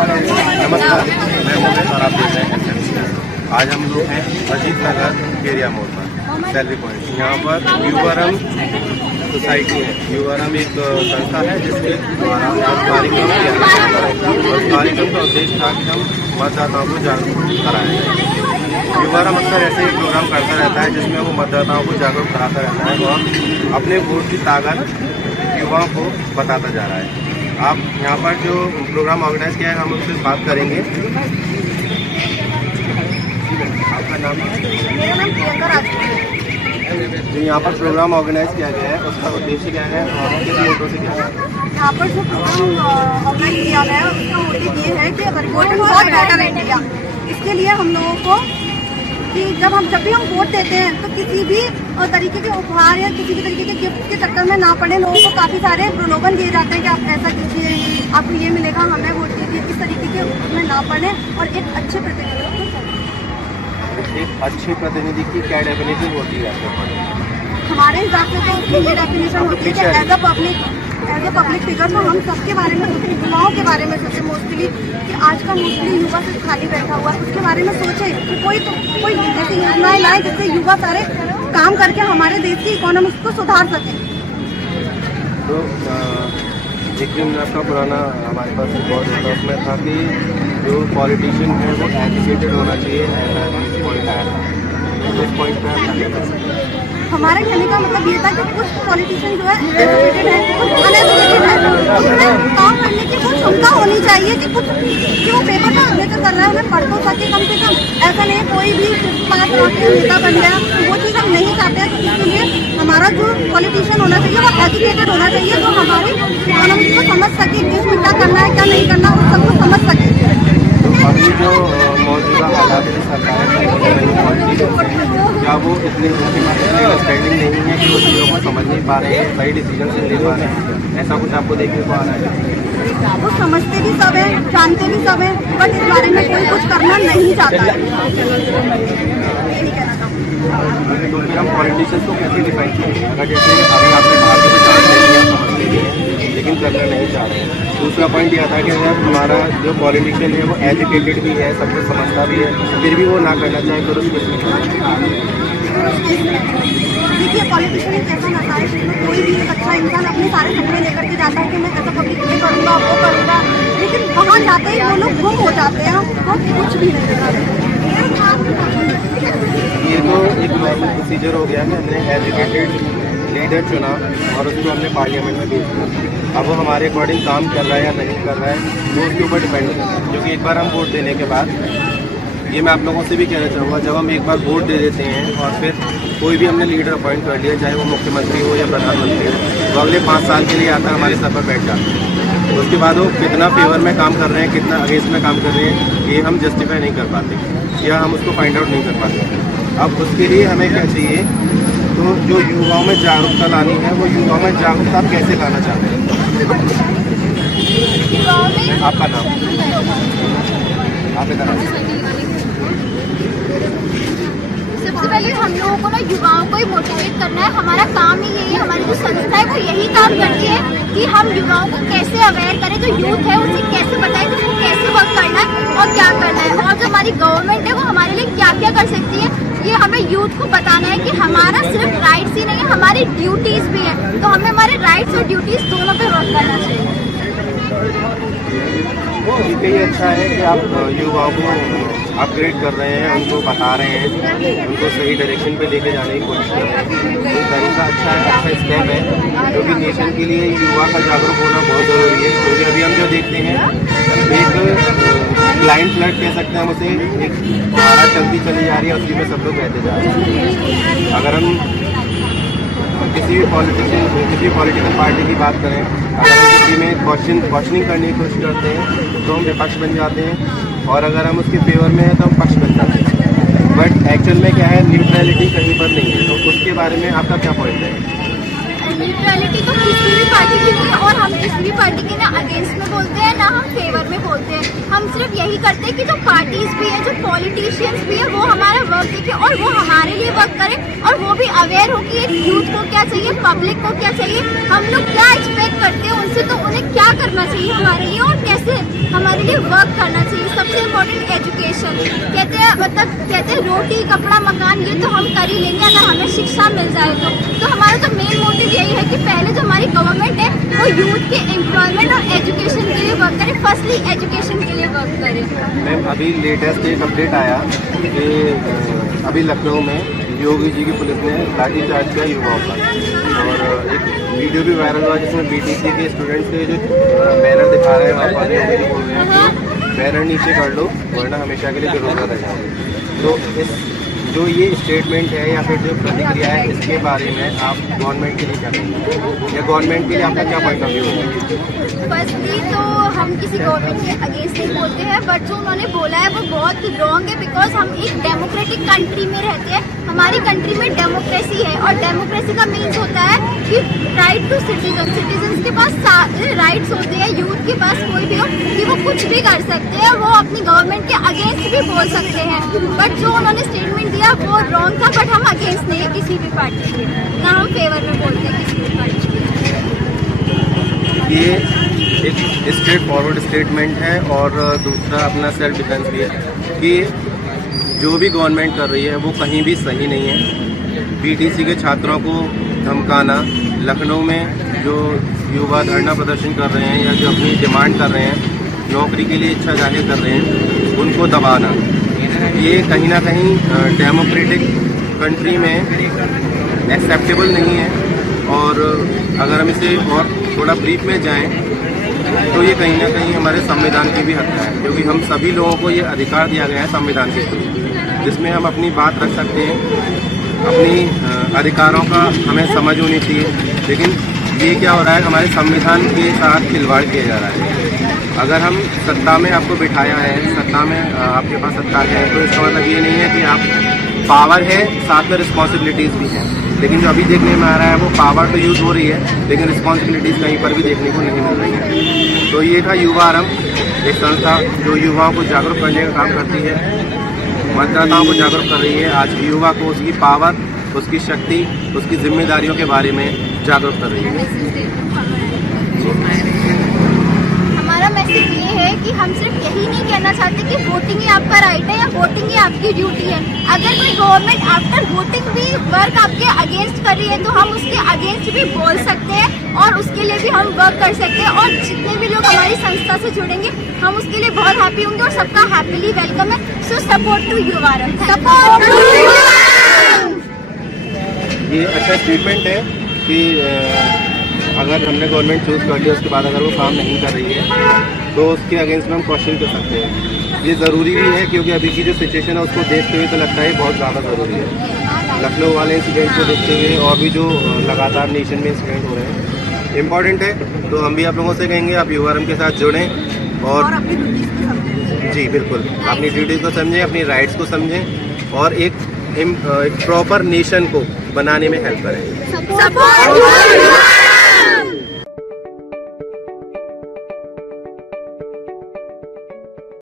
नमस्कार, मैं मोहित और आप देख रहे हैं SMC। आज हम लोग हैं अजीत नगर केरिया मोड़ पर सैलरी पॉइंट। यहाँ पर युवारम सोसाइटी है। युवारम एक संस्था है जिसके द्वारा कार्यक्रम किया जाता है और कार्यक्रम का उद्देश्य था कि हम मतदाताओं को जागरूक कराया जाए। युवारम अक्सर ऐसे ही प्रोग्राम करता रहता है जिसमें वो मतदाताओं को जागरूक कराता रहता है और अपने वोट की ताकत युवाओं को बताता जा रहा है। आप यहाँ पर जो प्रोग्राम ऑर्गेनाइज किया है हम उससे बात करेंगे। आपका नाम? मेरा नाम प्रियंका राजपूत। जो यहाँ पर प्रोग्राम ऑर्गेनाइज किया गया है उसका उद्देश्य क्या है और किस मोटो से किया गया है? यहाँ पर जो प्रोग्राम ऑर्गेनाइज किया गया है उसका मोटिव ये है कि अगर वोट फॉर बेटर इंडिया, इसके लिए हम लोगों को कि जब भी हम वोट देते हैं तो किसी भी तरीके के उपहार या किसी भी तरीके के गिफ्ट के चक्कर में ना पड़े। लोगों को काफ़ी सारे प्रलोभन दिए जाते हैं कि आप ऐसा कीजिए, आपको ये मिलेगा, हमें वोट दीजिए, इस तरीके के में ना पड़े और एक अच्छे प्रतिनिधि को। एक अच्छे प्रतिनिधि की क्या डेफिनेशन होती है? हमारे हिसाब से तो उसकी ये डेफिनेशन होती है कि एज अ पब्लिक फिगर तो हम सबके बारे में सोचें, युवाओं के बारे में सोचें मोस्टली, कि आज का मोस्टली युवा सिर्फ खाली बैठा हुआ है, उसके बारे में सोचें कि कोई ऐसी योजनाएं लाए जिससे युवा सारे काम करके हमारे देश की इकोनॉमी को सुधार सकें। तो एक दिन आपका पुराना हमारे पास रिकॉर्ड होता उसमें था कि जो पॉलिटिशियन है वो एजुकेटेड होना चाहिए, पॉइंट आया था। उस पॉइंट पर हमारे कहने का मतलब ये था कि कुछ पॉलिटिशियन जो है एजुकेटेड है, कुछ अनएजुकेटेड है, उसमें काम करने की कुछ क्षमता होनी चाहिए कि कुछ कि वो पेपर का सिग्नेचर कर रहा है उन्हें पढ़ तो सके कम से कम। ऐसा नहीं कोई भी पास आके नेता बन गया, वो चीज़ हम नहीं चाहते हैं। तो इसके लिए हमारा जो पॉलिटिशियन होना चाहिए वो एजुकेटेड होना चाहिए, जो हमारी इकोनॉमी को समझ सके, देश में क्या करना है क्या नहीं करना उस सबको समझ सके। अभी जो मौजूदा हालात की सरकार क्या वो इतनी अंडरस्टैंडिंग नहीं है कि वो चीज़ों को समझ नहीं पा रहे हैं, सही डिसीजन से ले पा रहे हैं, ऐसा कुछ आपको देखने को आ रहा है? वो समझते भी सब है, जानते भी सब है, बट इस बारे में कोई कुछ करना नहीं चाहता है। यही कहना चाहूँगा। तो फिर हम पॉलिटिशियंस को कैसे डिफाइन करेंगे? अगर जैसे अभी आपने बाहर के विचार ले लिया, समझ लिए, लेकिन करना नहीं चाह रहे हैं। दूसरा पॉइंट यह था कि अगर हमारा जो पॉलिटिशियन है वो एजुकेटेड भी है, सब कुछ समझता भी है, फिर भी वो ना करना चाहे तो उसमें देखिए पॉलिटिशियन एक ऐसा नशा है जिसमें कोई भी एक अच्छा इंसान अपने सारे सपने लेकर के जाता है कि मैं ऐसा पब्लिक में करूँगा, वो करूँगा, लेकिन वहाँ जाते ही वो लोग गुम हो जाते हैं, वो कुछ भी नहीं करते। ये तो एक नॉर्मल प्रोसीजर हो गया कि हमने एजुकेटेड लीडर चुना और उसको हमने पार्लियामेंट में भेज दिया। अब वो हमारे अकॉर्डिंग काम कर रहा है या नहीं कर रहा है वो उसके ऊपर डिपेंड होता है, क्योंकि एक बार हम वोट देने के बाद ये मैं आप लोगों से भी कहना चाहूँगा, जब हम एक बार वोट दे देते हैं और फिर कोई भी हमने लीडर अपॉइंट कर लिया, चाहे वो मुख्यमंत्री हो या प्रधानमंत्री हो, वो अगले 5 साल के लिए आता है हमारे सर पर बैठ जाता है। उसके बाद वो कितना फेवर में काम कर रहे हैं, कितना अगेंस्ट में काम कर रहे हैं, ये हम जस्टिफाई नहीं कर पाते या हम उसको फाइंड आउट नहीं कर पाते। अब उसके लिए हमें क्या चाहिए, तो जो युवाओं में जागरूकता लानी है वो युवाओं में जागरूकता आप कैसे लाना चाहते हैं? आपका नाम? आपका नाम? सबसे पहले हम लोगों को ना युवाओं को ही मोटिवेट करना है। हमारा काम ही यही है, हमारी जो संस्था है वो यही काम करती है कि हम युवाओं को कैसे अवेयर करें, जो यूथ है उसे कैसे बताएं कि वो कैसे वर्क करना है और क्या करना है, और जो हमारी गवर्नमेंट है वो हमारे लिए क्या क्या कर सकती है, ये हमें यूथ को बताना है कि हमारा सिर्फ राइट्स ही नहीं है, हमारी ड्यूटीज भी है, तो हमें हमारे राइट्स और ड्यूटीज दोनों पे वर्क करना चाहिए। ठीक है, ये अच्छा है कि आप युवाओं को अपग्रेड कर रहे हैं, उनको बता रहे हैं, उनको सही डायरेक्शन पे लेके जाने की कोशिश कर रहे हैं। ये तरीका अच्छा है, अच्छा स्टेप है, क्योंकि नेशन के लिए युवा का जागरूक होना बहुत ज़रूरी है। क्योंकि अभी हम जो देखते हैं एक ब्लाइंड फ्लड कह सकते हैं हम उसे, एक धारा चलती चली जा रही है, उसी में सब लोग बहते जा रहे हैं। अगर हम किसी भी पॉलिटिकल पार्टी की बात करें, अगर हम किसी में क्वेश्चनिंग करने की कोशिश करते हैं तो हम विपक्ष बन जाते हैं, और अगर हम उसके फेवर में हैं तो हम पक्ष बन जाते हैं। बट एक्चुअल में क्या है, न्यूट्रलिटी कहीं पर नहीं है। तो उसके बारे में आपका क्या पॉइंट है? न्यूट्रलिटी तो किसी भी पार्टी की नहीं है, और हम किसी भी पार्टी के ना अगेंस्ट में बोलते हैं ना हम फेवर में बोलते हैं। हम सिर्फ यही करते हैं कि जो पार्टीज भी है, जो पॉलिटिशियंस भी है, वो हमारा वर्क देखें और वो हमारे लिए वर्क करें, और वो भी अवेयर हो कि एक यूथ को क्या चाहिए, पब्लिक को क्या चाहिए, हम लोग क्या एक्सपेक्ट करते हैं उनसे, तो उन्हें क्या करना चाहिए हमारे लिए और कैसे हमारे हमारे लिए वर्क करना चाहिए। सबसे इम्पोर्टेंट एजुकेशन, कहते हैं रोटी कपड़ा मकान ये तो हम कर ही लेंगे अगर हमें शिक्षा मिल जाए तो हमारा तो मेन मोटिव यही है कि पहले जो हमारी गवर्नमेंट है वो यूथ के एम्प्लॉयमेंट और एजुकेशन के लिए वर्क करे, फर्स्टली एजुकेशन के लिए वर्क करे। मैम अभी लेटेस्ट एक अपडेट आया कि अभी लखनऊ में योगी जी की पुलिस ने लाठीचार्ज किया युवाओं का, और एक वीडियो भी वायरल हुआ जिसमें बीटीसी के स्टूडेंट्स के जो बैनर दिखा रहे हैं वहाँ पर योगी जी बोल रहे हैं कि बैनर नीचे कर लो वरना हमेशा के लिए बेरोजगार रह जाओगे। तो इस जो ये स्टेटमेंट है या फिर जो प्रतिक्रिया है इसके बारे में आप गवर्नमेंट के लिए क्या कहेंगे, या गवर्नमेंट के लिए आपका क्या पॉइंट ऑफ व्यू है? फर्स्टली तो हम किसी गवर्नमेंट के अगेंस्ट नहीं बोलते हैं, बट जो उन्होंने बोला है वो बहुत रॉन्ग है, बिकॉज हम एक डेमोक्रेटिक कंट्री में रहते हैं। हमारी कंट्री में डेमोक्रेसी है और डेमोक्रेसी का मीन्स होता है कि राइट टू सिटीजन, सिटीजन के पास राइट्स होते हैं, यूथ के पास कोई भी हो कि वो कुछ भी कर सकते हैं, वो अपनी गवर्नमेंट के अगेंस्ट भी बोल सकते हैं। बट जो उन्होंने स्टेटमेंट दिया वो रॉन्ग था, बट हम अगेंस्ट नहीं है किसी भी पार्टी के, ना हम फेवर में बोलते हैं किसी भी पार्टी के। ये एक स्ट्रेट फॉरवर्ड स्टेटमेंट है और दूसरा अपना सेल्फ डिफेंस भी है कि जो भी गवर्नमेंट कर रही है वो कहीं भी सही नहीं है। बीटीसी के छात्रों को धमकाना, लखनऊ में जो युवा धरना प्रदर्शन कर रहे हैं या जो अपनी डिमांड कर रहे हैं, नौकरी के लिए इच्छा जाहिर कर रहे हैं, उनको दबाना, ये कहीं ना कहीं डेमोक्रेटिक कंट्री में एक्सेप्टेबल नहीं है। और अगर हम इसे और थोड़ा ब्रीफ में जाएं तो ये कहीं ना कहीं हमारे संविधान की भी हत्या है, क्योंकि हम सभी लोगों को ये अधिकार दिया गया है संविधान के थ्रू, जिसमें हम अपनी बात रख सकते हैं, अपनी अधिकारों का हमें समझ होनी चाहिए। लेकिन ये क्या हो रहा है, हमारे संविधान के साथ खिलवाड़ किया जा रहा है। अगर हम सत्ता में आपको बिठाया है, सत्ता में आपके पास सत्ता है, तो इसका मतलब ये नहीं है कि आप पावर है साथ में रिस्पॉन्सिबिलिटीज़ भी हैं। लेकिन जो अभी देखने में आ रहा है वो पावर तो यूज़ हो रही है लेकिन रिस्पॉन्सिबिलिटीज़ कहीं पर भी देखने को नहीं मिल रही है। तो ये था युवा आरंभ, एक संस्था जो युवाओं को जागरूक करने का काम करती है, मतदाताओं को जागरूक कर रही है। आज युवा को उसकी पावर, उसकी शक्ति, उसकी जिम्मेदारियों के बारे में जागरूक कर रही है। हमारा मैसेज ये है कि हम सिर्फ यही नहीं कहना चाहते कि वोटिंग ही आपका राइट है या वोटिंग ही आपकी ड्यूटी है। अगर कोई गवर्नमेंट आफ्टर वोटिंग भी वर्क आपके अगेंस्ट कर रही है तो हम उसके अगेंस्ट भी बोल सकते हैं और उसके लिए भी हम वर्क कर सकते हैं। और जितने भी लोग हमारी संस्था से जुड़ेंगे हम उसके लिए बहुत हैप्पी होंगे और सबका हैप्पीली वेलकम है। सो सपोर्ट टू युवा आरंभ, सपोर्ट टू युवा आरंभ। ये अच्छा स्टेटमेंट है कि अगर हमने गवर्नमेंट चूज़ कर लिया उसके बाद अगर वो काम नहीं कर रही है तो उसके अगेंस्ट में हम क्वेश्चन कर सकते हैं। ये ज़रूरी भी है क्योंकि अभी की जो सिचुएशन है उसको देखते हुए तो लगता है बहुत ज़्यादा ज़रूरी है। लखनऊ वाले इंसिडेंट को देखते हुए और भी जो लगातार नेशन में इंसिडेंट हो रहे हैं इम्पॉर्टेंट है। तो हम भी आप लोगों से कहेंगे आप युवा आरंभ के साथ जुड़ें और जी बिल्कुल अपनी ड्यूटीज़ को समझें, अपनी राइट्स को समझें और एक प्रॉपर नेशन को बनाने में हेल्प करें।